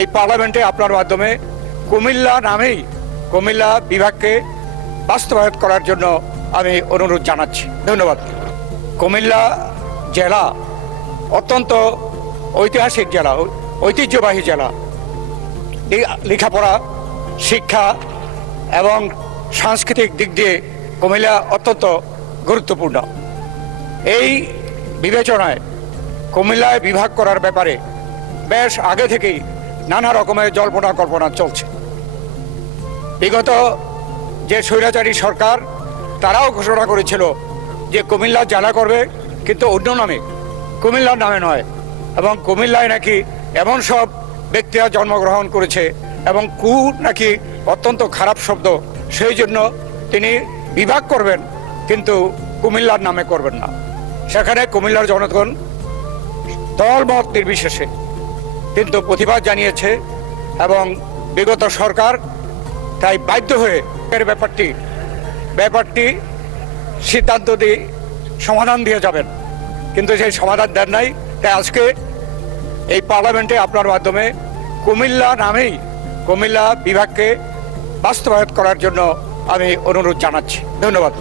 এই পার্লামেন্টে আপনার মাধ্যমে কুমিল্লা নামেই কুমিল্লা বিভাগকে বাস্তবায়ন করার জন্য আমি অনুরোধ জানাচ্ছি। ধন্যবাদ। কুমিল্লা জেলা অত্যন্ত ঐতিহাসিক জেলা, ঐতিহ্যবাহী জেলা। লেখাপড়া, শিক্ষা এবং সাংস্কৃতিক দিক দিয়ে কুমিল্লা অত্যন্ত গুরুত্বপূর্ণ। এই বিবেচনায় কুমিল্লায় বিভাগ করার ব্যাপারে বেশ আগে থেকেই নানা রকমের জল্পনা কল্পনা চলছে। বিগত যে স্বৈরাচারী সরকার তারাও ঘোষণা করেছিল যে কুমিল্লা জেলা করবে, কিন্তু অন্য নামে, কুমিল্লার নামে নয়। এবং কুমিল্লায় নাকি এমন সব ব্যক্তিরা জন্মগ্রহণ করেছে এবং নাকি অত্যন্ত খারাপ শব্দ, সেই জন্য তিনি বিভাগ করবেন কিন্তু কুমিল্লার নামে করবেন না। সেখানে কুমিল্লার জনগণ দলমত নির্বিশেষে কিন্তু প্রতিবাদ জানিয়েছে এবং বিগত সরকার তাই বাধ্য হয়ে ব্যাপারটি সিদ্ধান্ত দিয়ে সমাধান দিয়ে যাবেন, কিন্তু সেই সমাধান দেন নাই। তাই আজকে এই পার্লামেন্টে আপনার মাধ্যমে কুমিল্লা নামেই কুমিল্লা বিভাগকে বাস্তবায়ন করার জন্য আমি অনুরোধ জানাচ্ছি। ধন্যবাদ।